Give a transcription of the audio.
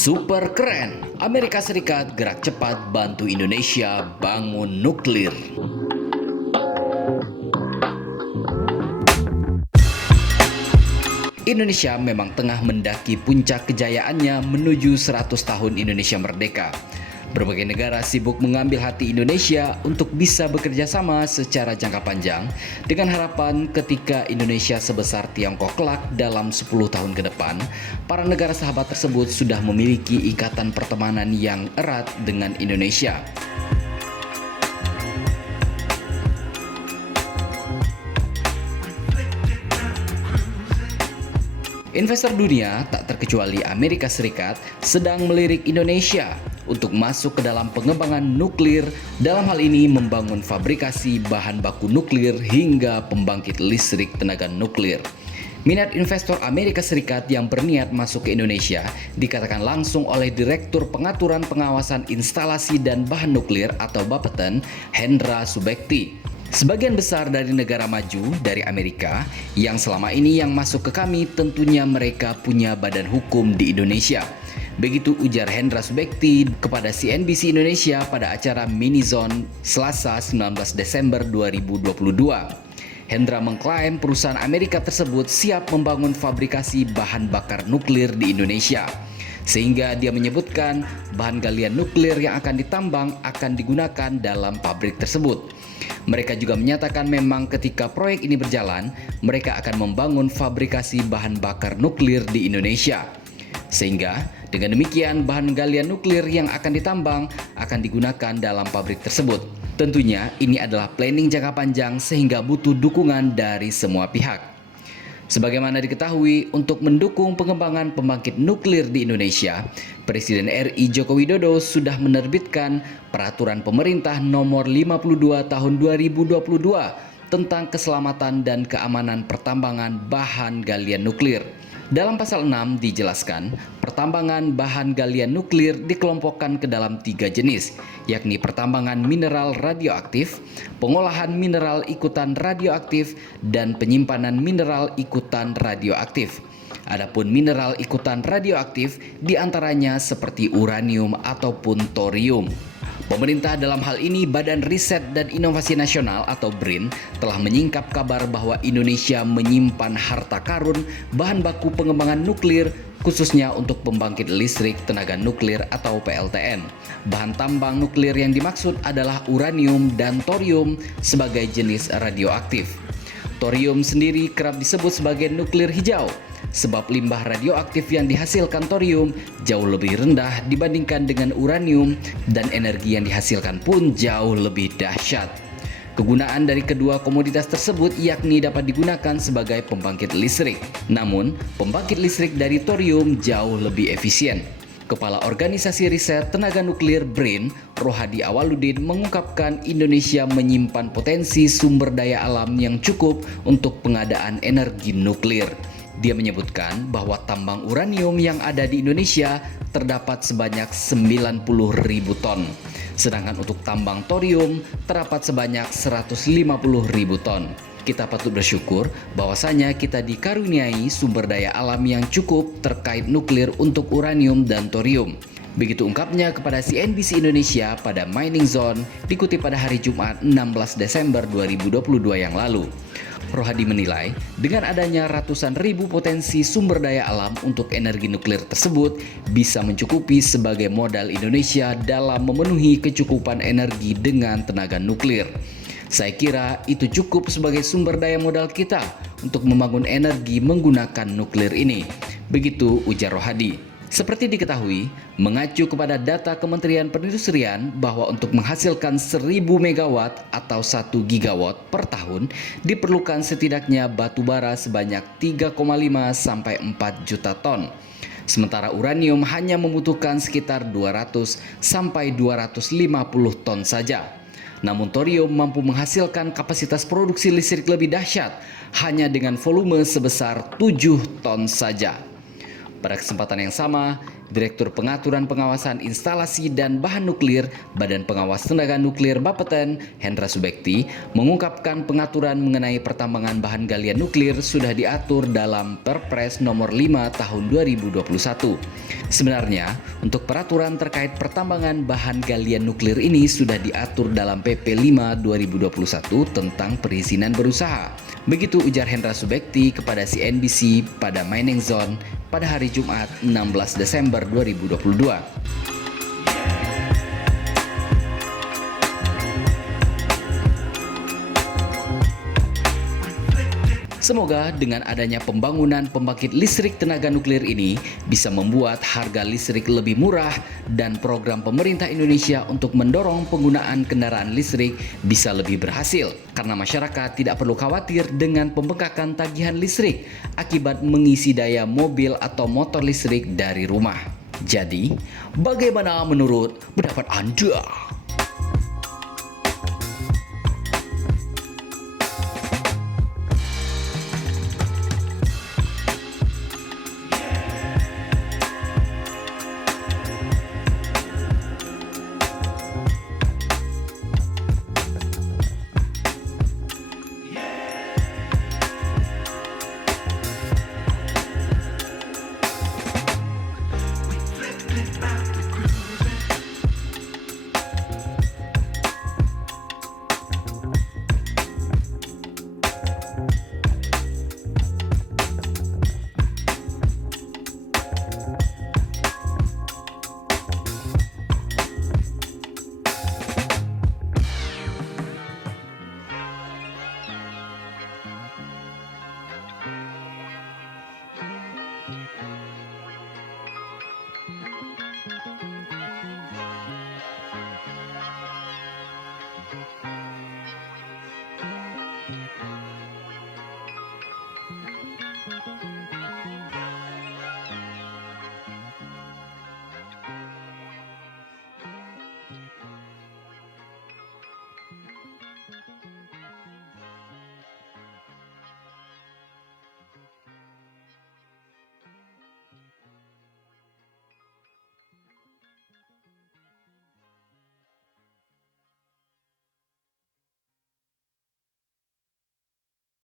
Super keren, Amerika Serikat gerak cepat bantu Indonesia bangun nuklir. Indonesia memang tengah mendaki puncak kejayaannya menuju 100 tahun Indonesia merdeka. Berbagai negara sibuk mengambil hati Indonesia untuk bisa bekerja sama secara jangka panjang dengan harapan ketika Indonesia sebesar Tiongkok kelak dalam 10 tahun ke depan, para negara sahabat tersebut sudah memiliki ikatan pertemanan yang erat dengan Indonesia. Investor dunia, tak terkecuali Amerika Serikat, sedang melirik Indonesia untuk masuk ke dalam pengembangan nuklir, dalam hal ini membangun fabrikasi bahan baku nuklir hingga pembangkit listrik tenaga nuklir. Minat investor Amerika Serikat yang berniat masuk ke Indonesia dikatakan langsung oleh Direktur Pengaturan Pengawasan Instalasi dan Bahan Nuklir atau Bapeten, Hendra Subekti. Sebagian besar dari negara maju dari Amerika yang selama ini yang masuk ke kami tentunya mereka punya badan hukum di Indonesia. Begitu ujar Hendra Subekti kepada CNBC Indonesia pada acara Minizone Selasa 19 Desember 2022. Hendra mengklaim perusahaan Amerika tersebut siap membangun fabrikasi bahan bakar nuklir di Indonesia. Sehingga dia menyebutkan bahan galian nuklir yang akan ditambang akan digunakan dalam pabrik tersebut. Mereka juga menyatakan memang ketika proyek ini berjalan, mereka akan membangun fabrikasi bahan bakar nuklir di Indonesia. Sehingga dengan demikian bahan galian nuklir yang akan ditambang akan digunakan dalam pabrik tersebut. Tentunya ini adalah planning jangka panjang sehingga butuh dukungan dari semua pihak. Sebagaimana diketahui, untuk mendukung pengembangan pembangkit nuklir di Indonesia, Presiden RI Joko Widodo sudah menerbitkan Peraturan Pemerintah Nomor 52 Tahun 2022 tentang keselamatan dan keamanan pertambangan bahan galian nuklir. Dalam pasal 6 dijelaskan, pertambangan bahan galian nuklir dikelompokkan ke dalam 3 jenis, yakni pertambangan mineral radioaktif, pengolahan mineral ikutan radioaktif, dan penyimpanan mineral ikutan radioaktif. Adapun mineral ikutan radioaktif diantaranya seperti uranium ataupun thorium. Pemerintah dalam hal ini Badan Riset dan Inovasi Nasional atau BRIN telah menyingkap kabar bahwa Indonesia menyimpan harta karun bahan baku pengembangan nuklir khususnya untuk pembangkit listrik tenaga nuklir atau PLTN. Bahan tambang nuklir yang dimaksud adalah uranium dan thorium sebagai jenis radioaktif. Thorium sendiri kerap disebut sebagai nuklir hijau, sebab limbah radioaktif yang dihasilkan thorium jauh lebih rendah dibandingkan dengan uranium dan energi yang dihasilkan pun jauh lebih dahsyat. Kegunaan dari kedua komoditas tersebut yakni dapat digunakan sebagai pembangkit listrik. Namun, pembangkit listrik dari thorium jauh lebih efisien. Kepala Organisasi Riset Tenaga Nuklir BRIN, Rohadi Awaludin mengungkapkan Indonesia menyimpan potensi sumber daya alam yang cukup untuk pengadaan energi nuklir. Dia menyebutkan bahwa tambang uranium yang ada di Indonesia terdapat sebanyak 90.000 ton. Sedangkan untuk tambang thorium terdapat sebanyak 150.000 ton. Kita patut bersyukur bahwasanya kita dikaruniai sumber daya alam yang cukup terkait nuklir untuk uranium dan thorium. Begitu ungkapnya kepada CNBC Indonesia pada Mining Zone dikutip pada hari Jumat 16 Desember 2022 yang lalu. Rohadi menilai, dengan adanya ratusan ribu potensi sumber daya alam untuk energi nuklir tersebut bisa mencukupi sebagai modal Indonesia dalam memenuhi kecukupan energi dengan tenaga nuklir. Saya kira itu cukup sebagai sumber daya modal kita untuk membangun energi menggunakan nuklir ini. Begitu ujar Rohadi. Seperti diketahui, mengacu kepada data Kementerian Perindustrian bahwa untuk menghasilkan 1000 megawatt atau 1 gigawatt per tahun diperlukan setidaknya batu bara sebanyak 3,5 sampai 4 juta ton. Sementara uranium hanya membutuhkan sekitar 200 sampai 250 ton saja. Namun thorium mampu menghasilkan kapasitas produksi listrik lebih dahsyat hanya dengan volume sebesar 7 ton saja. Pada kesempatan yang sama, Direktur Pengaturan Pengawasan Instalasi dan Bahan Nuklir Badan Pengawas Tenaga Nuklir Bapeten, Hendra Subekti, mengungkapkan pengaturan mengenai pertambangan bahan galian nuklir sudah diatur dalam Perpres nomor 5 tahun 2021. Sebenarnya, untuk peraturan terkait pertambangan bahan galian nuklir ini sudah diatur dalam PP 5 2021 tentang perizinan berusaha. Begitu ujar Hendra Subekti kepada CNBC pada Mining Zone pada hari Jumat 16 Desember 2022. Semoga dengan adanya pembangunan pembangkit listrik tenaga nuklir ini bisa membuat harga listrik lebih murah dan program pemerintah Indonesia untuk mendorong penggunaan kendaraan listrik bisa lebih berhasil. Karena masyarakat tidak perlu khawatir dengan pembengkakan tagihan listrik akibat mengisi daya mobil atau motor listrik dari rumah. Jadi, bagaimana menurut pendapat Anda?